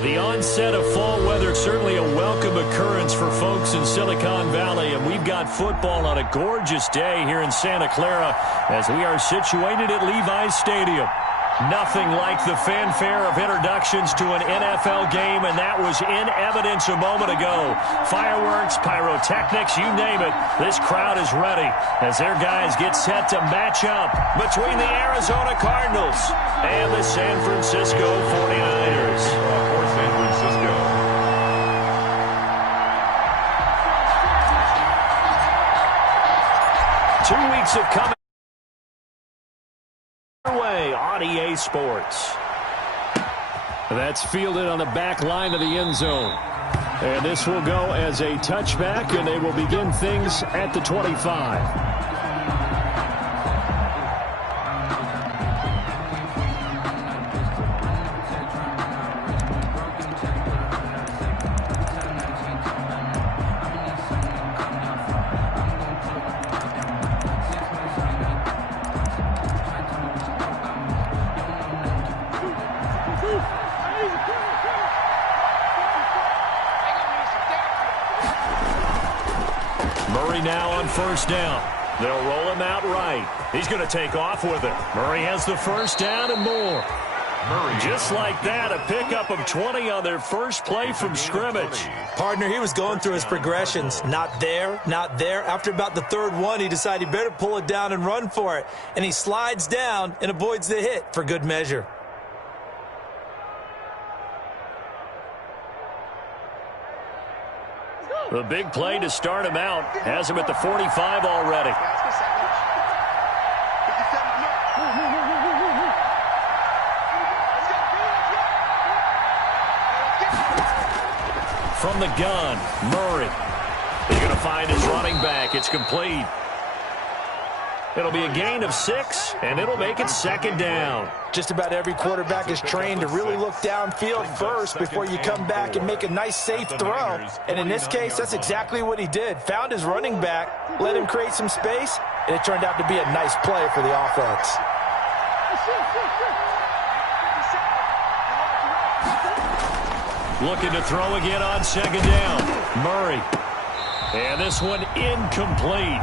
Well, the onset of fall weather, certainly a welcome occurrence for folks in Silicon Valley, and we've got football on a gorgeous day here in Santa Clara as we are situated at Levi's Stadium. Nothing like the fanfare of introductions to an NFL game, and that was in evidence a moment ago. Fireworks, pyrotechnics, you name it. This crowd is ready as their guys get set to match up between the Arizona Cardinals and the San Francisco 49ers. For San Francisco. 2 weeks of coming away on EA Sports. That's fielded on the back line of the end zone. And this will go as a touchback, and they will begin things at the 25. Murray now on first down. They'll roll him out right. He's going to take off with it. Murray has the first down and more. Murray. Just like that, a pickup of 20 on their first play from scrimmage. Partner, he was going through his progressions. Not there, not there. After about the third one, he decided he better pull it down and run for it. And he slides down and avoids the hit for good measure. The big play to start him out has him at the 45 already. From the gun, Murray. He's going to find his running back. It's complete. It'll be a gain of 6, and it'll make it second down. Just about every quarterback is trained to really look downfield first before you come back and make a nice, safe throw. And in this case, that's exactly what he did. Found his running back, let him create some space, and it turned out to be a nice play for the offense. Looking to throw again on second down. Murray. And this one incomplete.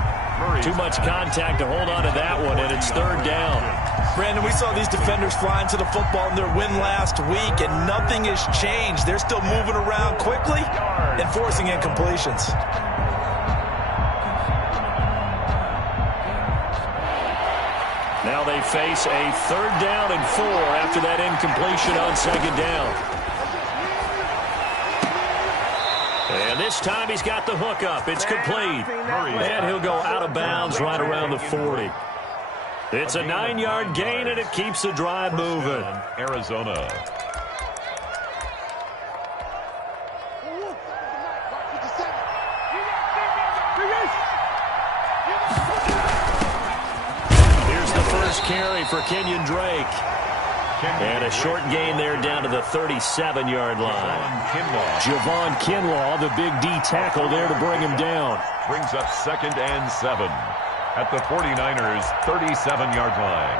Too much contact to hold on to that one, and it's third down. Brandon, we saw these defenders flying to the football in their win last week, and nothing has changed. They're still moving around quickly and forcing incompletions. Now they face a third down and 4 after that incompletion on second down. And this time he's got the hook up. It's complete. And he'll go out of bounds right around the 40. It's a 9-yard gain, and it keeps the drive moving. Arizona. Here's the first carry for Kenyon Drake. And a short gain there down to the 37-yard line. Javon Kinlaw, the big D tackle there to bring him down. Brings up 2nd and 7 at the 49ers' 37-yard line.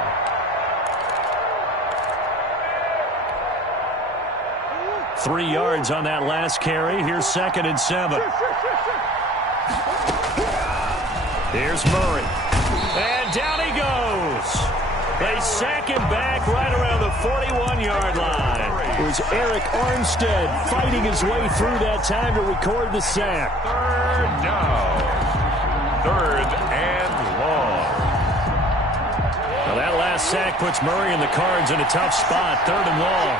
Three yards on that last carry. Here's 2nd and 7. Here's Murray. And down he goes. They sack him back right around the 41-yard line. It was Eric Armstead fighting his way through that time to record the sack. Third down. 3rd and long. Well, that last sack puts Murray and the Cards in a tough spot. 3rd and long.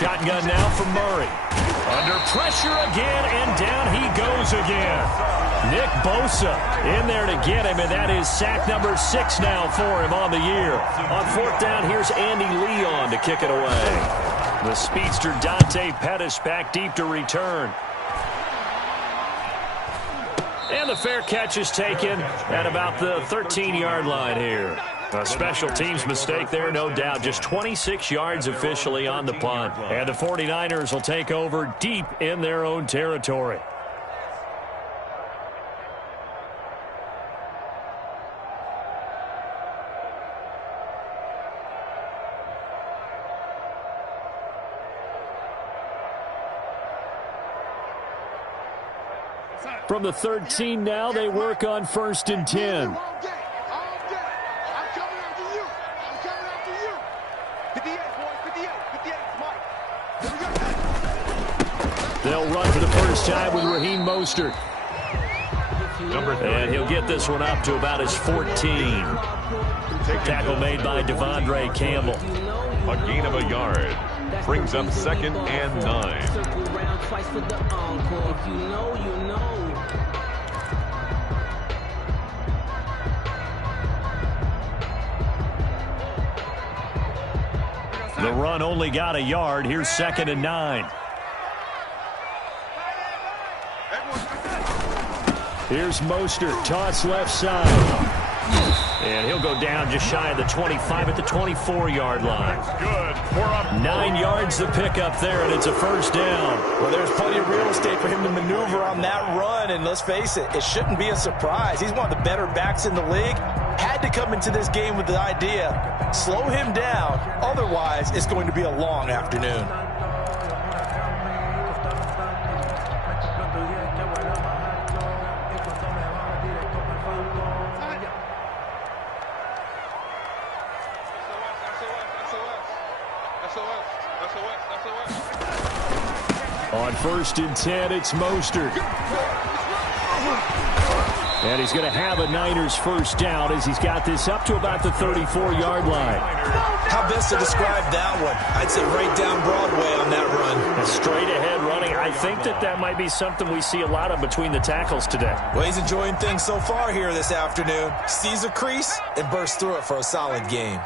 Shotgun now from Murray. Under pressure again, and down he goes again. Nick Bosa in there to get him, and that is sack number 6 now for him on the year. On 4th down, here's Andy Leon to kick it away. The speedster Dante Pettis back deep to return. And the fair catch is taken at about the 13-yard line here. A special teams mistake there, no doubt. Just 26 yards officially on the punt. And the 49ers will take over deep in their own territory. From the 13 now, they work on 1st and 10. They'll run for the first time with Raheem Mostert. And he'll get this one up to about his 14. Tackle made by Devondre Campbell. A gain of a yard. Brings up 2nd and 9. The run only got a yard. Here's 2nd and 9. Here's Mostert, toss left side. And he'll go down just shy of the 25 at the 24-yard line. Good. 9 yards to pick up there, and it's a 1st down. Well, there's plenty of real estate for him to maneuver on that run, and let's face it, it shouldn't be a surprise. He's one of the better backs in the league. Had to come into this game with the idea, slow him down, otherwise it's going to be a long afternoon. On 1st and 10, it's Mostert. And he's going to have a Niners 1st down as he's got this up to about the 34-yard line. How best to describe that one? I'd say right down Broadway on that run. A straight-ahead running. I think that might be something we see a lot of between the tackles today. Well, he's enjoying things so far here this afternoon. Sees a crease and bursts through it for a solid game.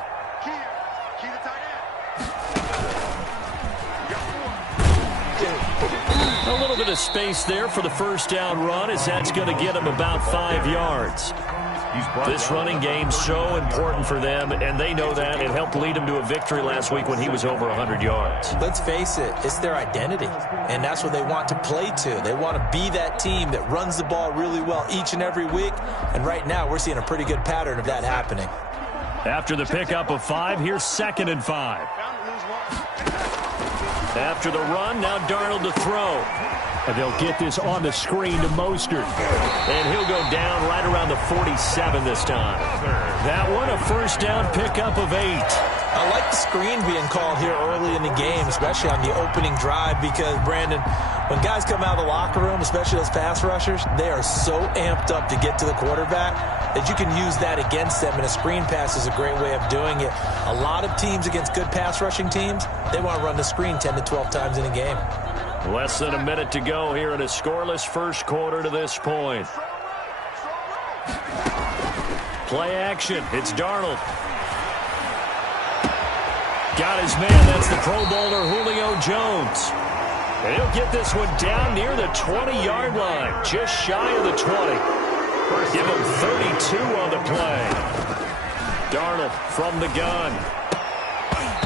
A little bit of space there for the 1st down run as that's going to get him about 5 yards. This running game so important for them, and they know that. It helped lead them to a victory last week when he was over 100 yards. Let's face it, it's their identity, and that's what they want to play to. They want to be that team that runs the ball really well each and every week, and right now we're seeing a pretty good pattern of that happening. After the pickup of 5, here's 2nd and 5. After the run, now Darnold to throw. And they'll get this on the screen to Mostert. And he'll go down right around the 47 this time. That one, a 1st down pickup of 8. I like the screen being called here early in the game, especially on the opening drive, because, Brandon, when guys come out of the locker room, especially those pass rushers, they are so amped up to get to the quarterback that you can use that against them, and a screen pass is a great way of doing it. A lot of teams against good pass rushing teams, they want to run the screen 10 to 12 times in a game. Less than a minute to go here in a scoreless 1st quarter to this point. Play action. It's Darnold. Got his man. That's the Pro Bowler Julio Jones. And he'll get this one down near the 20-yard line. Just shy of the 20. Give him 32 on the play. Darnold from the gun.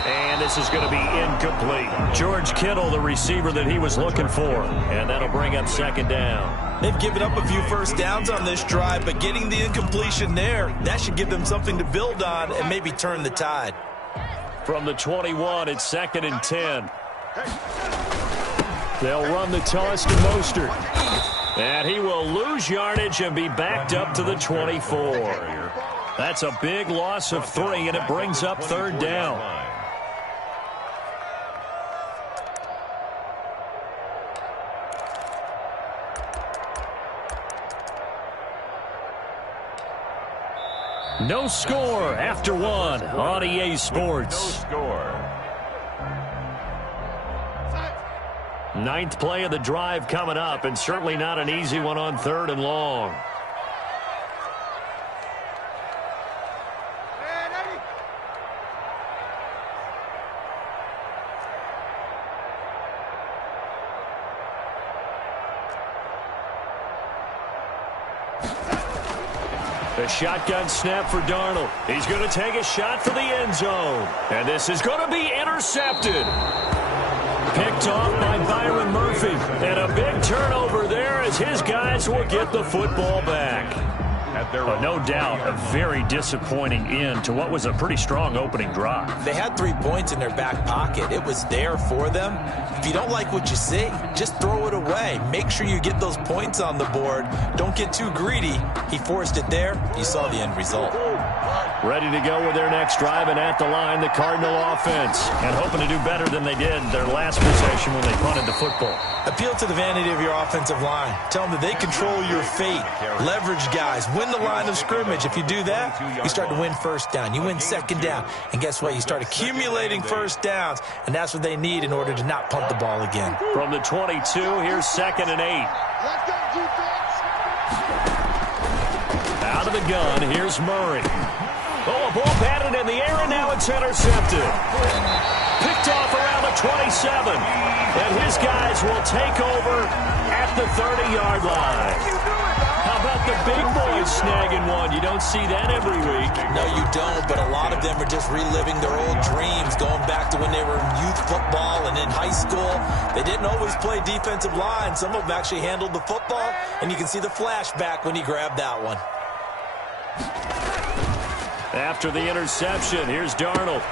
And this is going to be incomplete. George Kittle, the receiver that he was looking for. And that'll bring up 2nd down. They've given up a few 1st downs on this drive, but getting the incompletion there, that should give them something to build on and maybe turn the tide. From the 21, it's 2nd and 10. They'll run the toss to Mostert. And he will lose yardage and be backed up to the 24. That's a big loss of 3, and it brings up 3rd down. No score after 1 on EA Sports. No score. 9th play of the drive coming up, and certainly not an easy one on 3rd and long. A shotgun snap for Darnold. He's going to take a shot for the end zone. And this is going to be intercepted. Picked off by Byron Murphy. And a big turnover there as his guys will get the football back. No doubt a very disappointing end to what was a pretty strong opening drive. They had 3 points in their back pocket. It was there for them. If you don't like what you see, just throw it away. Make sure you get those points on the board. Don't get too greedy. He forced it there. You saw the end result. Ready to go with their next drive, and at the line, the Cardinal offense. And hoping to do better than they did their last possession when they punted the football. Appeal to the vanity of your offensive line. Tell them that they control your fate. Leverage guys. Win the line of scrimmage. If you do that, you start to win first down. You win second down. And guess what? You start accumulating first downs. And that's what they need in order to not punt the ball again. From the 22, here's 2nd and 8. Out of the gun, here's Murray. Oh, a ball batted in the air, and now it's intercepted. Picked off around the 27. And his guys will take over at the 30-yard line. How about the big boys snagging one? You don't see that every week. No, you don't, but a lot of them are just reliving their old dreams, going back to when they were in youth football and in high school. They didn't always play defensive line. Some of them actually handled the football, and you can see the flashback when he grabbed that one. After the interception, here's Darnold.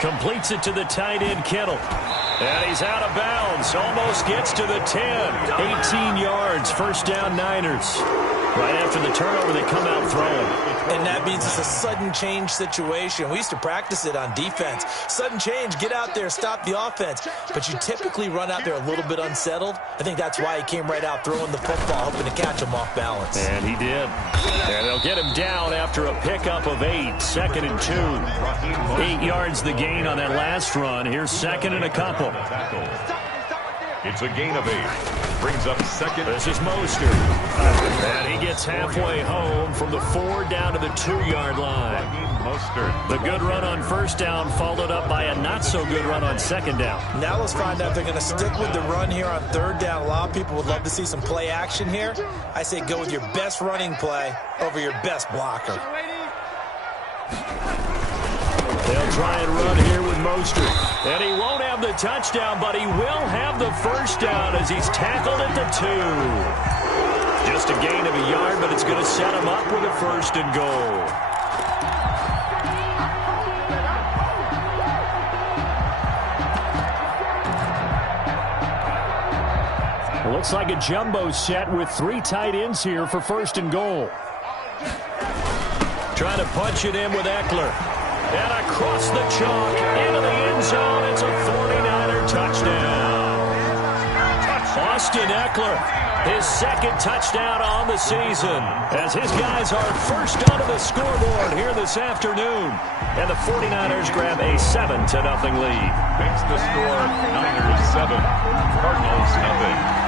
Completes it to the tight end, Kittle. And he's out of bounds. Almost gets to the 10. 18 yards. First down, Niners. Right after the turnover, they come out throwing. And that means it's a sudden change situation. We used to practice it on defense. Sudden change, get out there, stop the offense. But you typically run out there a little bit unsettled. I think that's why he came right out throwing the football, hoping to catch him off balance. And he did. And they'll get him down after a pickup of 8. 2nd and 2. 8 yards the gain on that last run. Here's 2nd and a couple. It's a gain of 8. Brings up 2nd. This is Mostert. And he gets halfway home from the 4 down to the 2-yard line. Mostert. The good run on first down followed up by a not-so-good run on second down. Now let's find out if they're going to stick with the run here on 3rd down. A lot of people would love to see some play action here. I say go with your best running play over your best blocker. They'll try and run here with Mostert. And he won't have the touchdown, but he will have the first down as he's tackled at the 2. Just a gain of a yard, but it's going to set him up with a 1st and goal. Looks like a jumbo set with 3 tight ends here for 1st and goal. Trying to punch it in with Eckler. And across the chalk into the end zone. It's a 49er touchdown. Austin Eckler, his 2nd touchdown on the season, as his guys are first onto the scoreboard here this afternoon. And the 49ers grab a 7-0 lead. Makes the score Niners 7, Cardinals nothing.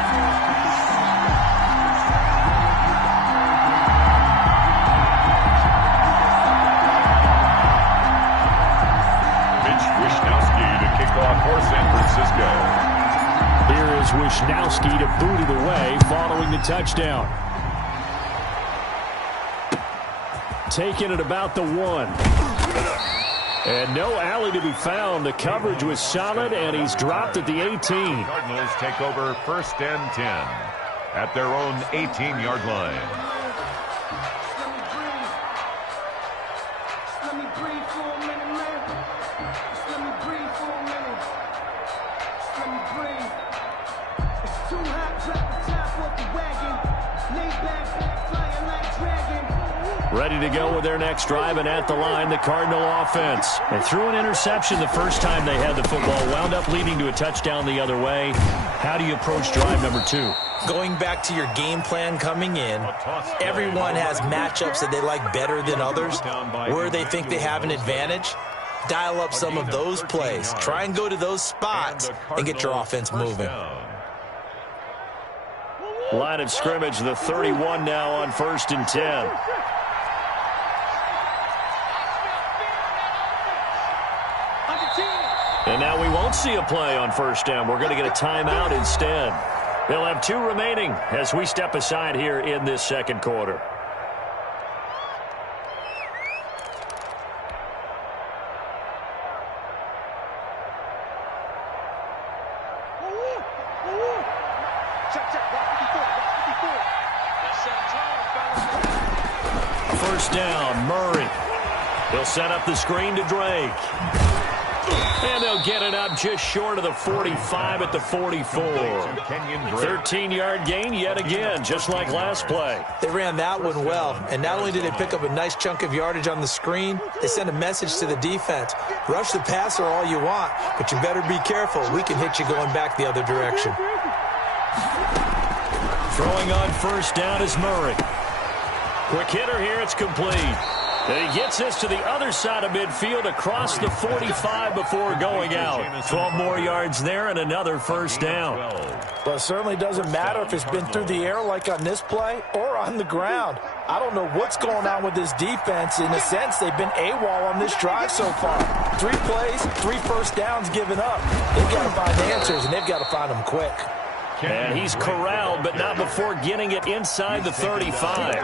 For San Francisco. Here is Wishnowski to boot it away following the touchdown. Taking it about the 1. And no alley to be found. The coverage was solid, and he's dropped at the 18. Cardinals take over 1st and 10 at their own 18-yard line. Ready to go with their next drive, and at the line, the Cardinal offense. They threw an interception the first time they had the football, wound up leading to a touchdown the other way. How do you approach drive number 2? Going back to your game plan coming in, everyone has matchups that they like better than others, where they think they have an advantage. Dial up some of those plays. Try and go to those spots and get your offense moving. Line of scrimmage, the 31 now on 1st and 10. And now we won't see a play on first down. We're going to get a timeout instead. They'll have 2 remaining as we step aside here in this 2nd quarter. first down. Murray. He'll set up the screen to Drake. And they'll get it up just short of the 45 at the 44. 13-yard gain yet again, just like last play. They ran that one well, and not only did they pick up a nice chunk of yardage on the screen, they sent a message to the defense. Rush the passer all you want, but you better be careful. We can hit you going back the other direction. Throwing on first down is Murray. Quick hitter here, it's complete. And he gets this to the other side of midfield across the 45 before going out. 12 more yards there and another first down. Well, it certainly doesn't matter if it's been through the air like on this play or on the ground. I don't know what's going on with this defense. In a sense, they've been AWOL on this drive so far. 3 plays, 3 first downs given up. They've got to find answers, and they've got to find them quick. And he's corralled, but not before getting it inside the 35.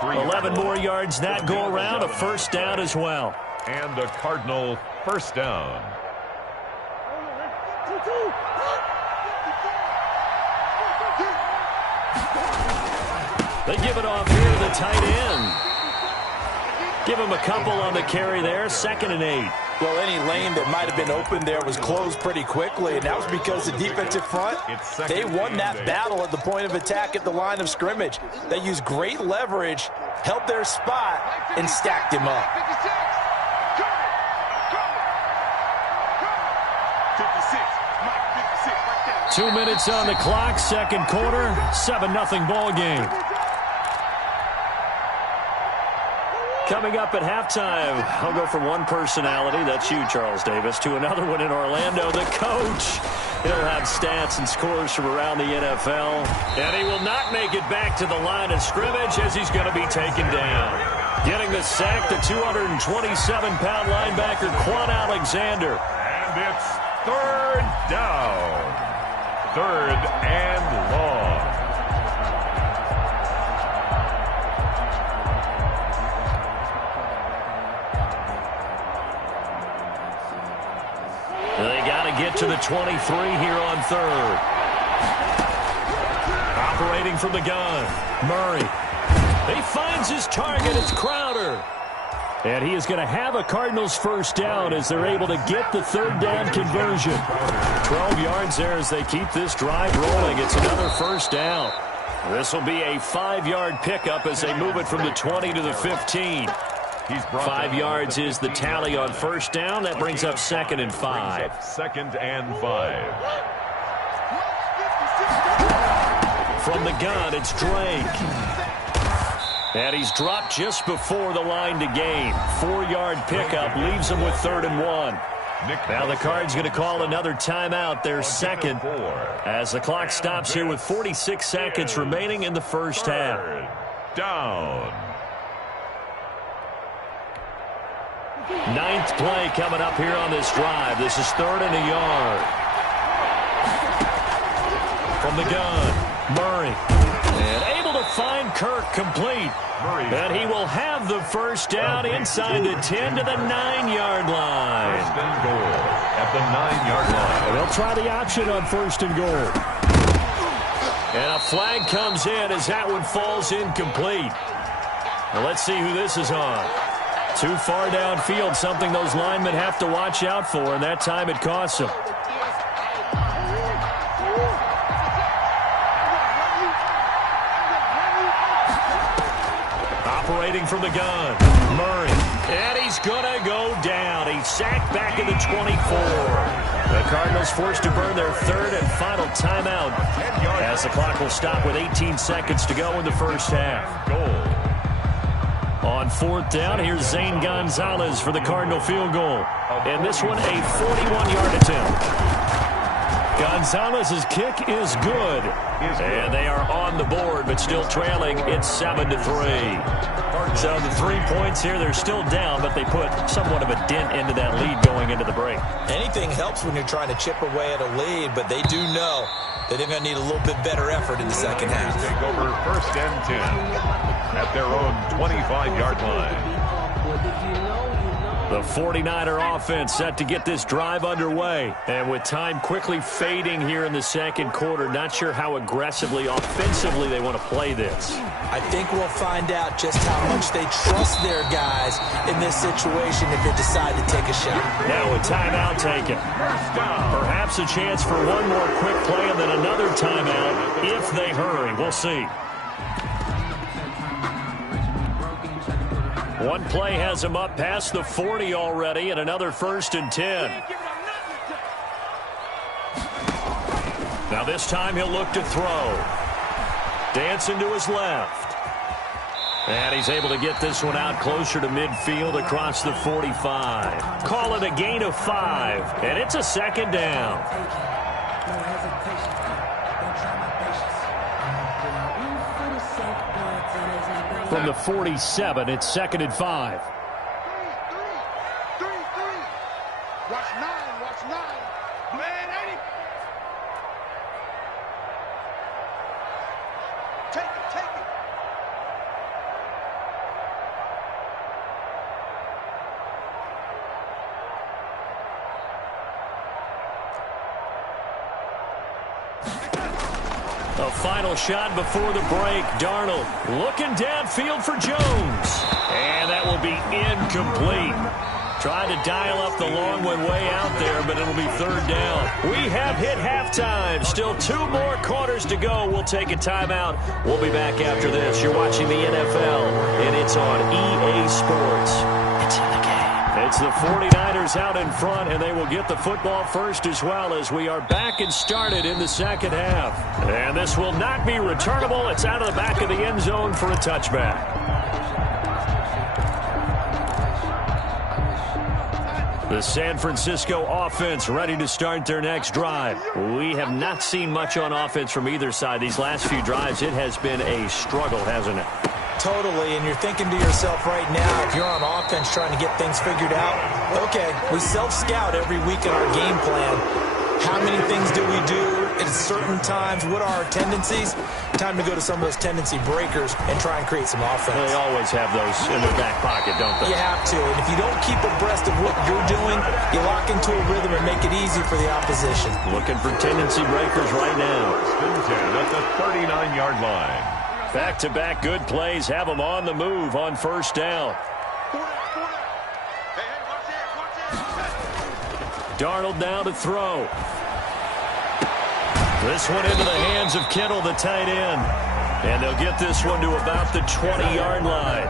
11 more yards that go around, a first down as well. And a Cardinal first down. They give it off here to the tight end. Give him a couple on the carry there, 2nd and 8. Well, any lane that might have been open there was closed pretty quickly, and that was because the defensive front, they won that battle at the point of attack at the line of scrimmage. They used great leverage, held their spot, and stacked him up. 2 minutes on the clock, second quarter, 7-0 ball game. Coming up at halftime, I'll go from one personality, that's you, Charles Davis, to another one in Orlando, the coach. He'll have stats and scores from around the NFL. And he will not make it back to the line of scrimmage as he's going to be taken down. Getting the sack, the 227-pound linebacker, Quan Alexander. And it's 3rd down. 3rd and long. They got to get to the 23 here on 3rd. Operating from the gun, Murray. He finds his target. It's Crowder. And he is going to have a Cardinals first down as they're able to get the 3rd down conversion. 12 yards there as they keep this drive rolling. It's another first down. This will be a 5-yard pickup as they move it from the 20 to the 15. 5 yards is the tally on first down. That brings up 2nd and 5. 2nd and 5. From the gun, it's Drake. And he's dropped just before the line to gain. 4-yard pickup leaves him with 3rd and 1. Now the Cards going to call another timeout, their 2nd, as the clock stops here with 46 seconds remaining in the first half. Down. 9th play coming up here on this drive. This is 3rd and a yard. From the gun, Murray. And able to find Kirk complete. And he will have the first down inside the 10 to the 9-yard line. First and goal at the 9-yard line. And they'll try the option on 1st and goal. And a flag comes in as that one falls incomplete. Now let's see who this is on. Too far downfield, something those linemen have to watch out for, and that time it costs them. Operating from the gun, Murray. And he's going to go down. He's sacked back in the 24. The Cardinals forced to burn their 3rd and final timeout as the clock will stop with 18 seconds to go in the first half. On 4th down, here's Zane Gonzalez for the Cardinal field goal. And this one, a 41-yard attempt. Gonzalez's kick is good. And they are on the board, but still trailing. It's 7-3. So the 3 points here, they're still down, but they put somewhat of a dent into that lead going into the break. Anything helps when you're trying to chip away at a lead, but they do know that they're going to need a little bit better effort in the second half. Take over 1st and 10 at their own 25-yard line. The 49er offense set to get this drive underway. And with time quickly fading here in the second quarter, not sure how aggressively, offensively they want to play this. I think we'll find out just how much they trust their guys in this situation if they decide to take a shot. Now a timeout taken. Perhaps a chance for one more quick play and then another timeout if they hurry. We'll see. One play has him up past the 40 already, and another 1st and 10. Now this time he'll look to throw. Dancing to his left. And he's able to get this one out closer to midfield across the 45. Call it a gain of 5, and it's a 2nd down. From the 47, it's 2nd and 5. Watch 9, watch 9. Man, 80. Take it, take it. A final shot before the break. Darnold looking downfield for Jones. And that will be incomplete. Trying to dial up the long one way out there, but it'll be 3rd down. We have hit halftime. Still 2 more quarters to go. We'll take a timeout. We'll be back after this. You're watching the NFL, and it's on EA Sports. It's in the game. It's the 49ers out in front, and they will get the football first as well as we are back and started in the second half. And this will not be returnable. It's out of the back of the end zone for a touchback. The San Francisco offense ready to start their next drive. We have not seen much on offense from either side. These last few drives, it has been a struggle, hasn't it? Totally, and you're thinking to yourself right now, if you're on offense trying to get things figured out, okay, we self-scout every week in our game plan. How many things do we do at certain times? What are our tendencies? Time to go to some of those tendency breakers and try and create some offense. They always have those in their back pocket, don't they? You have to, and if you don't keep abreast of what you're doing, you lock into a rhythm and make it easy for the opposition. Looking for tendency breakers right now. At the 39-yard line. Back-to-back good plays have them on the move on 1st down. Darnold now to throw. This one into the hands of Kittle, the tight end. And they'll get this one to about the 20-yard line.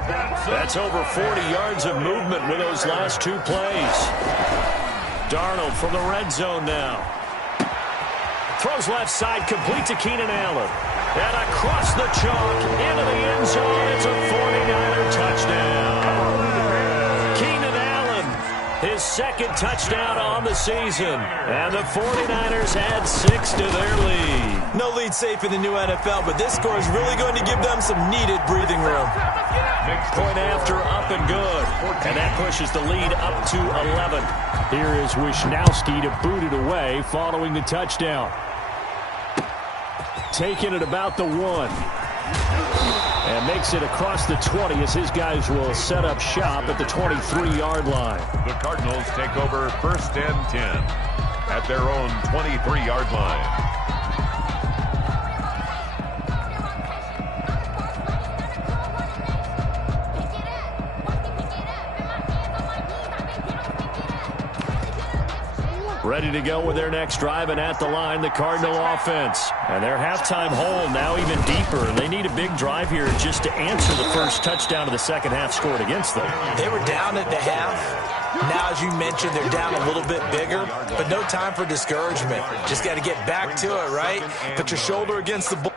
That's over 40 yards of movement with those last 2 plays. Darnold from the red zone now. Throws left side, complete to Keenan Allen. And across the chalk, into the end zone, it's a 49er touchdown. Keenan Allen, his 2nd touchdown on the season. And the 49ers add 6 to their lead. No lead safe in the new NFL, but this score is really going to give them some needed breathing room. Point after, up and good. And that pushes the lead up to 11. Here is Wisnowski to boot it away following the touchdown. Taking it about the 1. And makes it across the 20 as his guys will set up shop at the 23-yard line. The Cardinals take over 1st and 10 at their own 23-yard line. Ready to go with their next drive, and at the line, the Cardinal offense. And their halftime hole now even deeper, and they need a big drive here just to answer the first touchdown of the second half scored against them. They were down at the half. Now, as you mentioned, they're down a little bit bigger, but no time for discouragement. Just got to get back to it, right? Put your shoulder against the ball.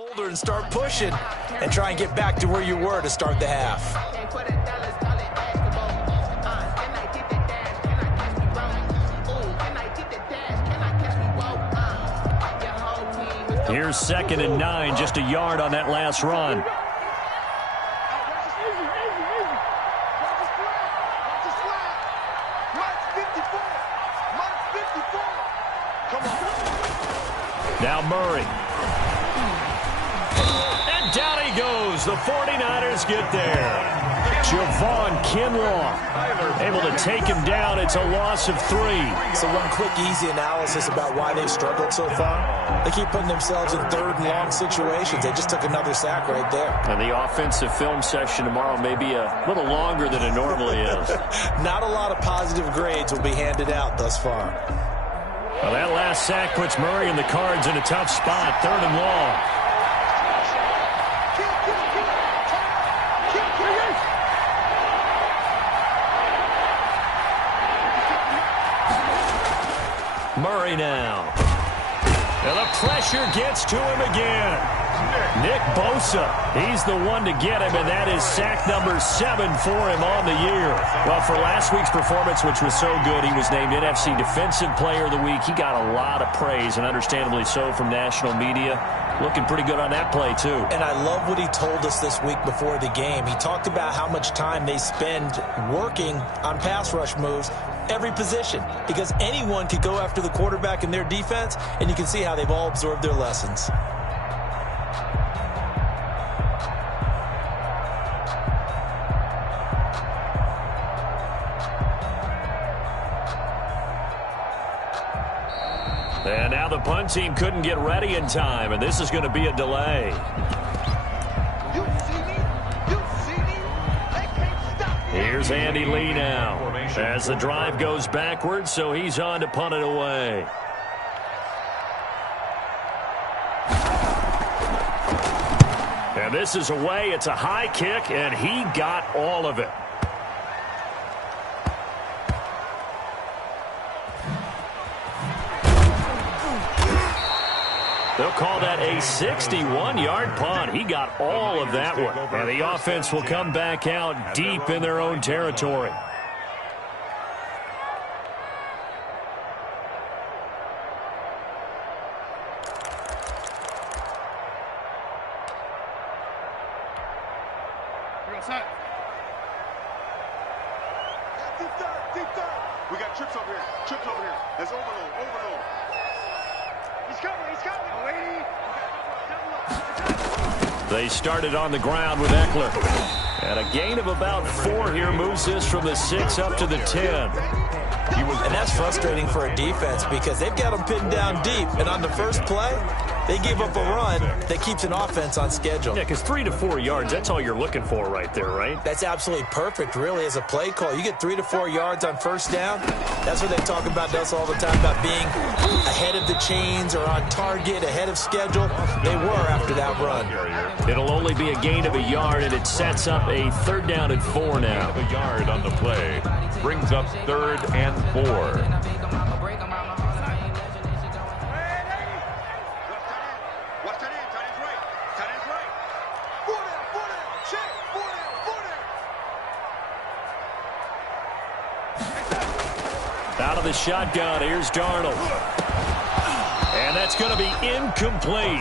Older and start pushing and try and get back to where you were to start the half. Here's 2nd and 9, just a yard on that last run. Now Murray. And down he goes. The 49ers get there. Javon Kinlaw able to take him down. It's a loss of 3. So one quick, easy analysis about why they've struggled so far. They keep putting themselves in 3rd and long situations. They just took another sack right there. And the offensive film session tomorrow may be a little longer than it normally is. Not a lot of positive grades will be handed out thus far. Well, that last sack puts Murray and the Cards in a tough spot. 3rd and long. Murray now. And the pressure gets to him again. Nick Bosa, he's the one to get him, and that is sack number 7 for him on the year. Well, for last week's performance, which was so good, he was named NFC Defensive Player of the Week. He got a lot of praise, and understandably so, from national media. Looking pretty good on that play, too. And I love what he told us this week before the game. He talked about how much time they spend working on pass rush moves, every position, because anyone could go after the quarterback in their defense, and you can see how they've all absorbed their lessons. And now the punt team couldn't get ready in time, and this is going to be a delay. Here's Andy Lee now as the drive goes backwards, so he's on to punt it away. And this is away. It's a high kick, and he got all of it. They'll call that a 61-yard punt. He got all of that one. And the offense will come back out deep in their own territory. We got trips over here. Trips over here. That's overload. Overload. He's coming. He's coming. They started on the ground with Eckler. And a gain of about 4 here moves this from the 6 up to the 10. And that's frustrating for a defense because they've got them pinned down deep. And on the first play, they gave up a run that keeps an offense on schedule. Yeah, because 3 to 4 yards, that's all you're looking for right there, right? That's absolutely perfect, really, as a play call. You get 3 to 4 yards on first down. That's what they talk about us all the time, about being ahead of the chains or on target, ahead of schedule. They were after that run. It'll only be a gain of a yard, and it sets up a 3rd down and 4 now. A yard on the play brings up 3rd and 4. Out of the shotgun, here's Darnold. And that's going to be incomplete.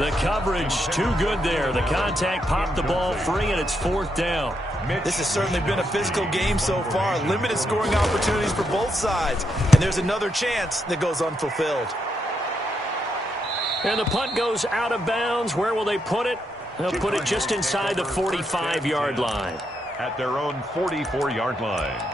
The coverage too good there. The contact popped the ball free, and it's 4th down. This has certainly been a physical game so far. Limited scoring opportunities for both sides. And there's another chance that goes unfulfilled. And the punt goes out of bounds. Where will they put it? They'll put it just inside the 45-yard line. At their own 44-yard line.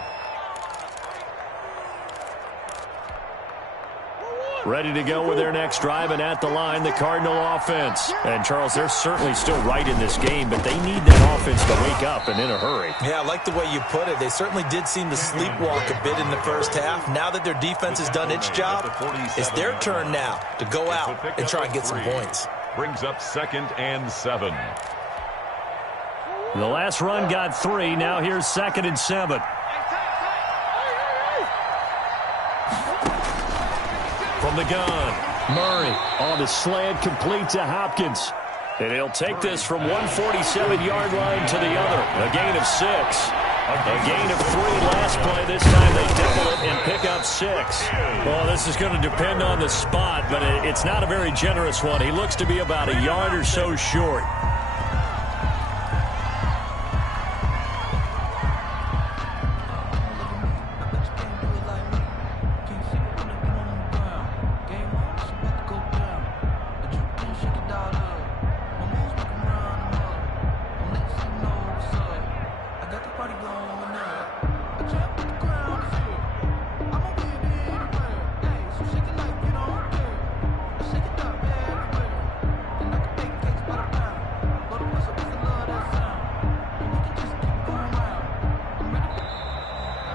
Ready to go with their next drive, and at the line, the Cardinal offense. And, Charles, they're certainly still right in this game, but they need that offense to wake up and in a hurry. Yeah, I like the way you put it. They certainly did seem to sleepwalk a bit in the first half. Now that their defense has done its job, it's their turn now to go out and try and get some points. Brings up 2nd and 7. The last run got 3. Now here's 2nd and 7. From the gun, Murray on the slant, complete to Hopkins. And he'll take this from 147-yard line to the other. A gain of 6. A gain of 3 last play. This time they double it and pick up 6. Well, this is going to depend on the spot, but it's not a very generous one. He looks to be about a yard or so short.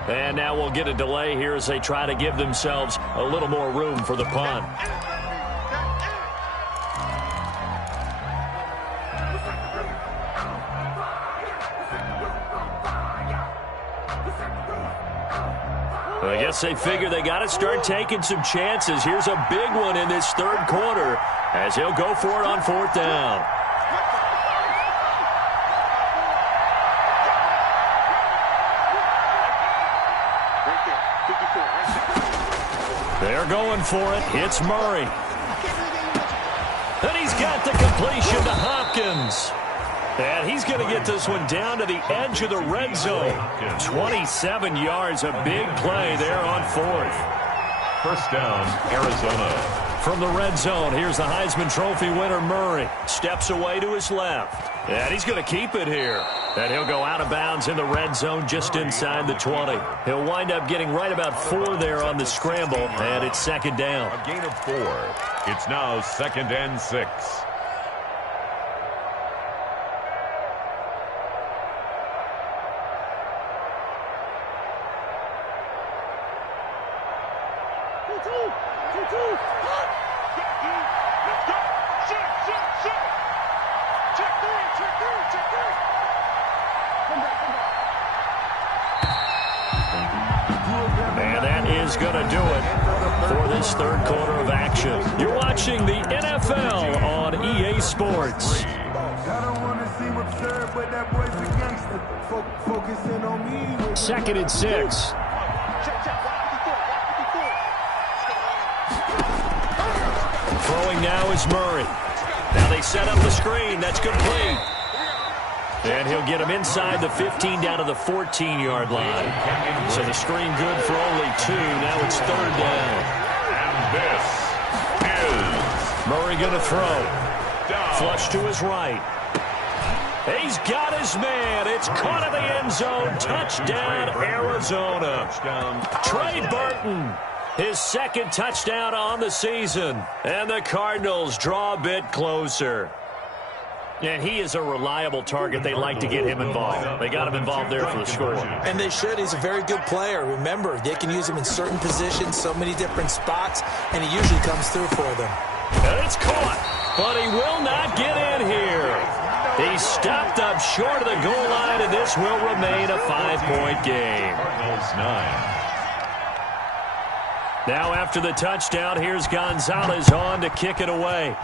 And now we'll get a delay here as they try to give themselves a little more room for the punt. I guess they figure they got to start taking some chances. Here's a big one in this third quarter as he'll go for it on 4th down. They're going for it. It's Murray. And he's got the completion to Hopkins. And he's going to get this one down to the edge of the red zone. 27 yards, a big play there on 4th. First down, Arizona. From the red zone, here's the Heisman Trophy winner, Murray. Steps away to his left. And he's going to keep it here. And he'll go out of bounds in the red zone just inside the 20. He'll wind up getting right about 4 there on the scramble, and it's 2nd down. A gain of 4. It's now 2nd and 6. And that is going to do it for this third quarter of action. You're watching the NFL on EA Sports. Second and 6. Throwing now is Murray. Now they set up the screen. That's complete. And he'll get him inside the 15 down to the 14-yard line. So the screen good for only 2. Now it's 3rd down. And this is Murray going to throw. Flush to his right. He's got his man. It's caught in the end zone. Touchdown, Arizona. Trey Burton, his 2nd touchdown on the season. And the Cardinals draw a bit closer. And he is a reliable target. They like to get him involved. They got him involved there for the score. And they should. He's a very good player. Remember, they can use him in certain positions, so many different spots, and he usually comes through for them. And it's caught, but he will not get in here. He stopped up short of the goal line, and this will remain a 5-point game. Cardinals 9. Now after the touchdown, here's Gonzalez on to kick it away.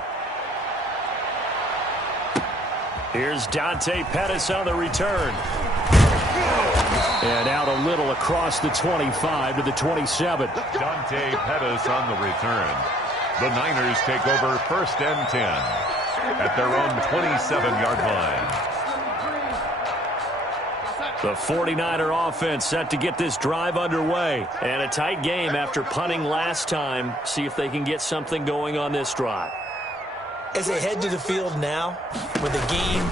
Here's Dante Pettis on the return. And out a little across the 25 to the 27. Dante Pettis on the return. The Niners take over 1st and 10 at their own 27-yard line. The 49er offense set to get this drive underway. And a tight game after punting last time. See if they can get something going on this drive. As they head to the field now, with the game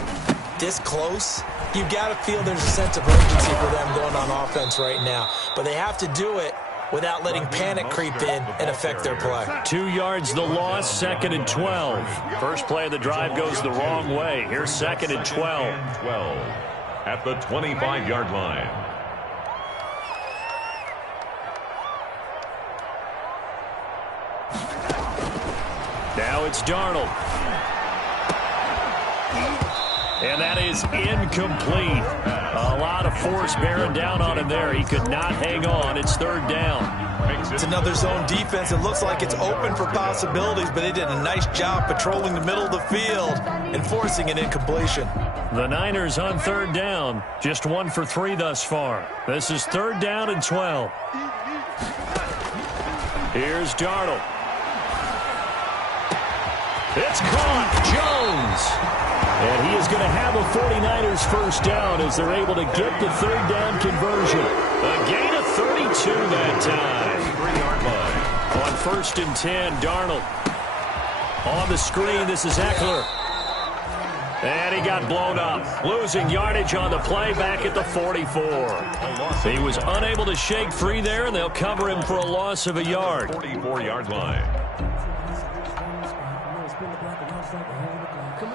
this close, you've got to feel there's a sense of urgency for them going on offense right now. But they have to do it without letting panic creep in and affect their play. 2 yards the loss, 2nd and 12. First play of the drive goes the wrong way. Here's 2nd and 12. At the 25-yard line. Now it's Darnold. And that is incomplete. A lot of force bearing down on him there. He could not hang on. It's 3rd down. It's another zone defense. It looks like it's open for possibilities, but they did a nice job patrolling the middle of the field and forcing an incompletion. The Niners on third down. Just 1 for 3 thus far. This is 3rd down and 12. Here's Darnold. It's caught. Jones. And he is going to have a 49ers first down as they're able to get the 3rd down conversion. A gain of 32 that time. 3-yard line. On 1st and 10, Darnold. On the screen, this is Eckler. And he got blown up. Losing yardage on the play back at the 44. He was unable to shake free there, and they'll cover him for a loss of a yard. 44-yard line.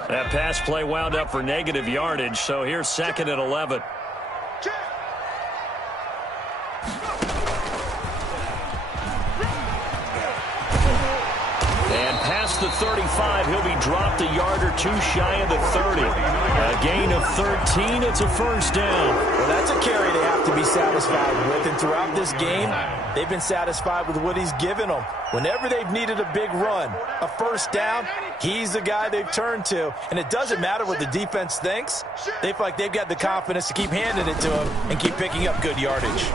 That pass play wound up for negative yardage, so here's 2nd and 11. And past the 35, he'll be dropped a yard or 2 shy of the 30. A gain of 13, it's a first down. Well, that's a carry they have to be satisfied with, and throughout this game, they've been satisfied with what he's given them. Whenever they've needed a big run, a first down, he's the guy they've turned to. And it doesn't matter what the defense thinks. They feel like they've got the confidence to keep handing it to him and keep picking up good yardage.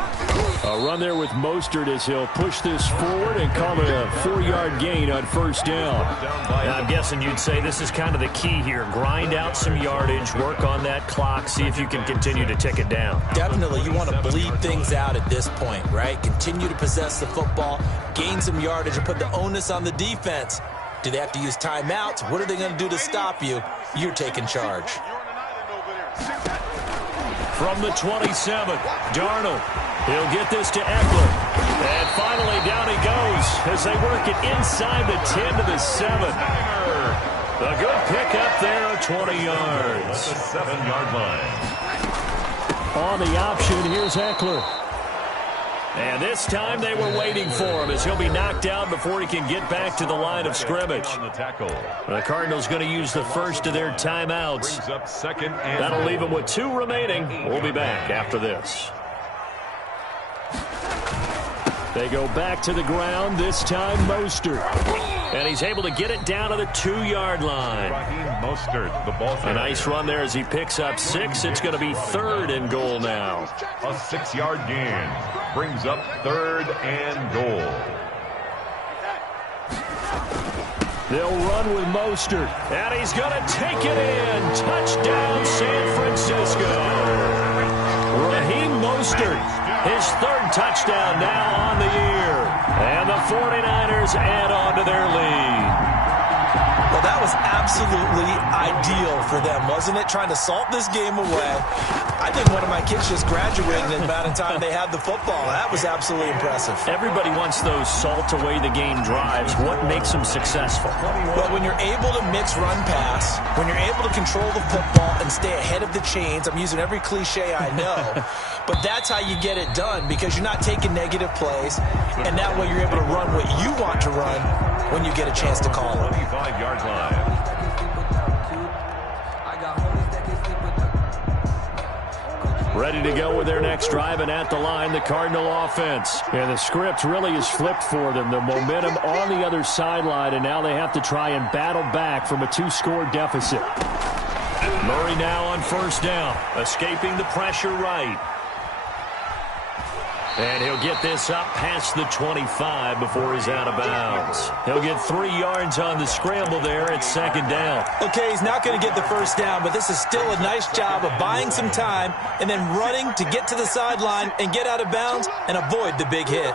A run there with Mostert as he'll push this forward and call it a 4-yard gain on first down. Now, I'm guessing you'd say this is kind of the key here. Grind out some yardage, work on that clock, see if you can continue to tick it down. Definitely, you want to bleed things out at this point, right? Continue to possess the football, gain some yardage, and put the onus on the defense. Do they have to use timeouts? What are they going to do to stop you? You're taking charge. From the 27, Darnold. He'll get this to Eckler. And finally, down he goes as they work it inside the 10 to the 7. A good pickup there of 20 yards. The 7-yard line. On the option, here's Eckler. And this time they were waiting for him as he'll be knocked out before he can get back to the line of scrimmage. On the tackle. The Cardinals going to use the first of their timeouts. Brings up 2nd and That'll leave them with 2 remaining. We'll be back after this. They go back to the ground, this time Mostert. And he's able to get it down to the 2-yard line. Mostert, the ball. A nice run there as he picks up 6. It's going to be 3rd and goal now. A 6-yard gain brings up 3rd and goal. They'll run with Mostert. And he's going to take it in. Touchdown, San Francisco. Raheem Mostert. His 3rd touchdown now on the year. And the 49ers add on to their lead. Well, that was absolutely ideal for them, wasn't it? Trying to salt this game away. I think one of my kids just graduated in the amount of time they had the football. That was absolutely impressive. Everybody wants those salt away the game drives. What makes them successful? Well, when you're able to mix run pass, when you're able to control the football and stay ahead of the chains, I'm using every cliche I know, but that's how you get it done because you're not taking negative plays, and that way you're able to run what you want to run when you get a chance to call it. 25-yard line. Ready to go with their next drive, and at the line, the Cardinal offense. And the script really is flipped for them. The momentum on the other sideline, and now they have to try and battle back from a 2-score deficit. Murray now on first down, escaping the pressure right. And he'll get this up past the 25 before he's out of bounds. He'll get 3 yards on the scramble there at 2nd down. Okay, he's not going to get the first down, but this is still a nice job of buying some time and then running to get to the sideline and get out of bounds and avoid the big hit.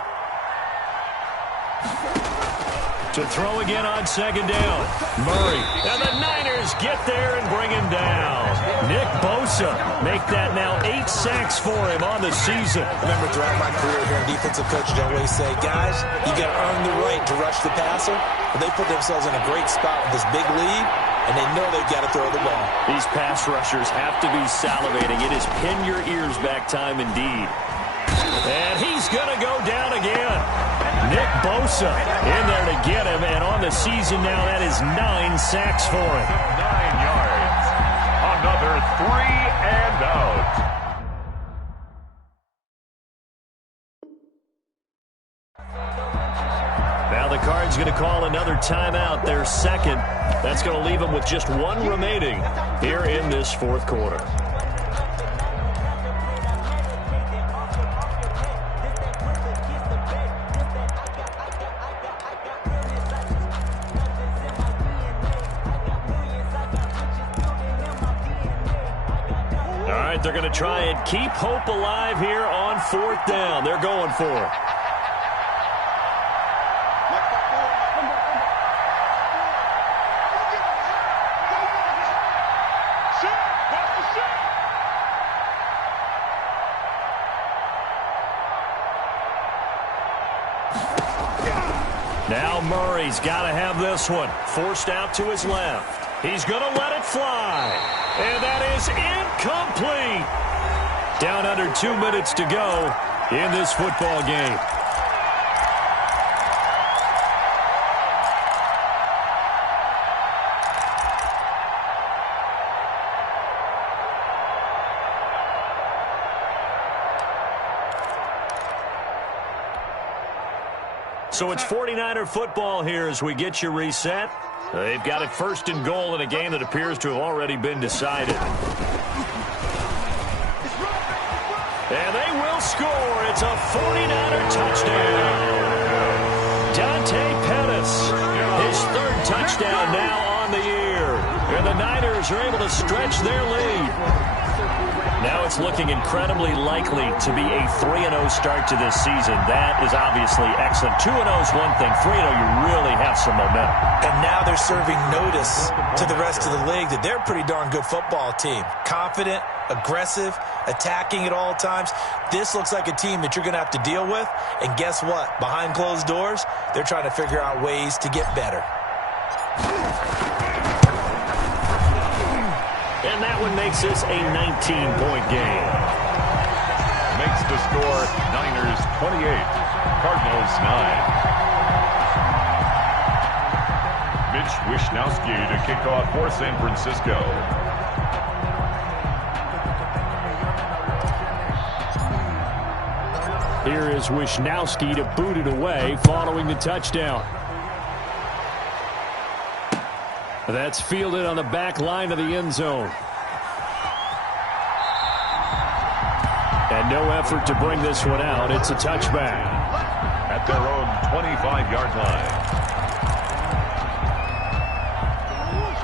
To throw again on 2nd down. Murray. And the Niners get there and bring him down. Nick Bosa make that now 8 sacks for him on the season. Remember, throughout my career here in defensive coach, I always say, guys, you got to earn the right to rush the passer. But they put themselves in a great spot with this big lead, and they know they've got to throw the ball. These pass rushers have to be salivating. It is pin your ears back time indeed. And he's going to go down again. Nick Bosa in there to get him, and on the season now, that is 9 sacks for him. 9 yards. Another 3 and out. the Cards going to call another timeout, their second. That's going to leave them with just one remaining here in this fourth quarter. They're going to try and keep hope alive here on fourth down. They're going for it. Now Murray's got to have this one. Forced out to his left. He's going to let it fly. And that is incomplete. Down under 2 minutes to go in this football game. So it's 49er football here as we get you reset. They've got it first and goal in a game that appears to have already been decided. And they will score. It's a 49er touchdown. Dante Pettis, his third touchdown now on the year. And the Niners are able to stretch their lead. Now it's looking incredibly likely to be a 3-0 start to this season. That is obviously excellent. 2-0 is one thing. 3-0, you really have some momentum. And now they're serving notice to the rest of the league that they're a pretty darn good football team. Confident, aggressive, attacking at all times. This looks like a team that you're going to have to deal with. And guess what? Behind closed doors, they're trying to figure out ways to get better. And that one makes this a 19-point game. Makes the score Niners 28, Cardinals 9. Mitch Wishnowsky to kick off for San Francisco. Here is Wishnowsky to boot it away following the touchdown. That's fielded on the back line of the end zone. And no effort to bring this one out. It's a touchback. At their own 25-yard line.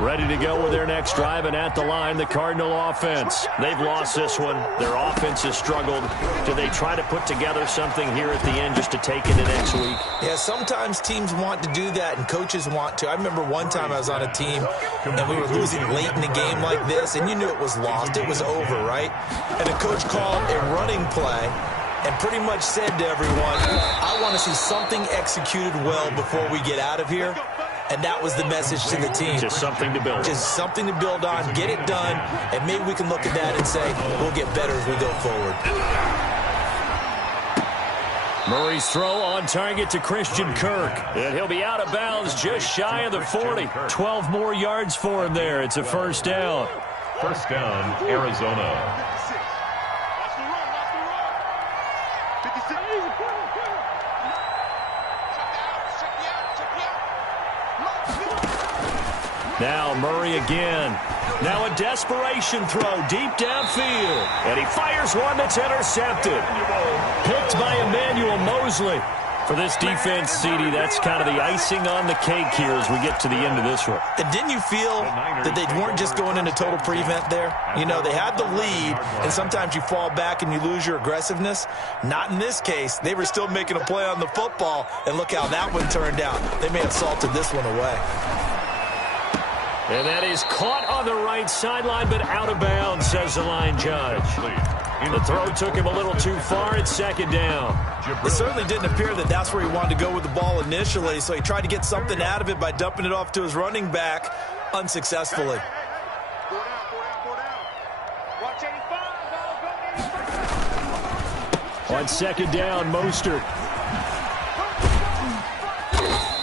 Ready to go with their next drive, and at the line, the Cardinal offense. They've lost this one. Their offense has struggled. Do they try to put together something here at the end just to take into next week? Yeah, sometimes teams want to do that, and coaches want to. I remember one time I was on a team, and we were losing late in a game like this, and you knew it was lost. It was over, right? And the coach called a running play and pretty much said to everyone, I want to see something executed well before we get out of here. And that was the message to the team. Just something to build. Just something to build on, get it done, and maybe we can look at that and say, we'll get better as we go forward. Murray's throw on target to Christian Kirk. And he'll be out of bounds just shy of the 40. 12 more yards for him there. It's a first down. First down, Arizona. Now Murray again. Now a desperation throw deep downfield. And he fires one that's intercepted. Picked by Emmanuel Mosley. For this defense, CD, that's kind of the icing on the cake here as we get to the end of this one. And didn't you feel that they weren't just going into total prevent there? You know, they had the lead, and sometimes you fall back and you lose your aggressiveness. Not in this case. They were still making a play on the football, and look how that one turned out. They may have salted this one away. And that is caught on the right sideline, but out of bounds, says the line judge. The throw took him a little too far. It's second down. It certainly didn't appear that that's where he wanted to go with the ball initially, so he tried to get something out of it by dumping it off to his running back unsuccessfully. On second down, Mostert.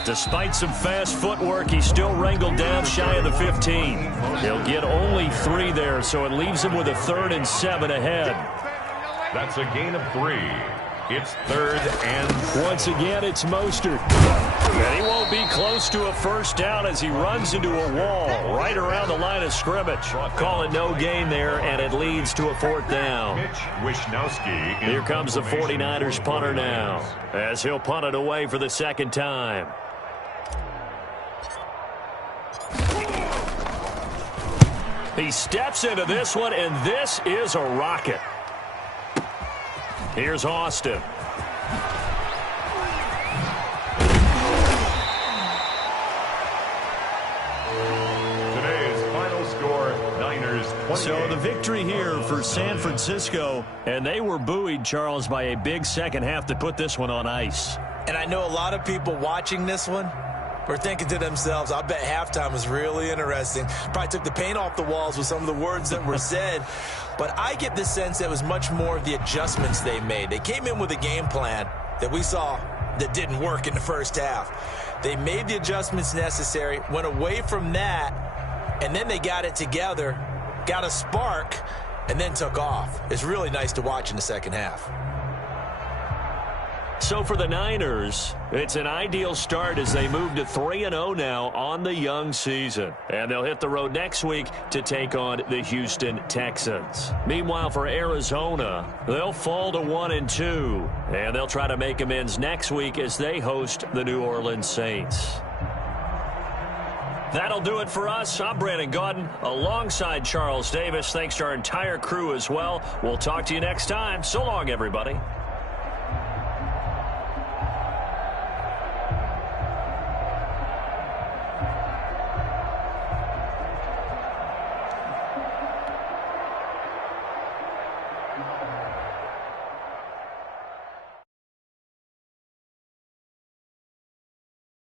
Despite some fast footwork, he's still wrangled down shy of the 15. He'll get only 3 there, so it leaves him with a 3rd and 7 ahead. That's a gain of 3. It's 3rd and 7. Once again, it's Mostert. And he won't be close to a first down as he runs into a wall right around the line of scrimmage. Call it no gain there, and it leads to a fourth down. Here comes the 49ers punter now, as he'll punt it away for the second time. He steps into this one, and this is a rocket. Here's Austin. Today's final score, Niners 28. So the victory here for San Francisco, and they were buoyed, Charles, by a big second half to put this one on ice. And I know a lot of people watching this one were thinking to themselves, I bet halftime was really interesting. Probably took the paint off the walls with some of the words that were said. But I get the sense that it was much more of the adjustments they made. They came in with a game plan that we saw that didn't work in the first half. They made the adjustments necessary, went away from that, and then they got it together, got a spark, and then took off. It's really nice to watch in the second half. So for the Niners, it's an ideal start as they move to 3-0 now on the young season. And they'll hit the road next week to take on the Houston Texans. Meanwhile, for Arizona, they'll fall to 1-2. And they'll try to make amends next week as they host the New Orleans Saints. That'll do it for us. I'm Brandon Gaudin alongside Charles Davis. Thanks to our entire crew as well. We'll talk to you next time. So long, everybody.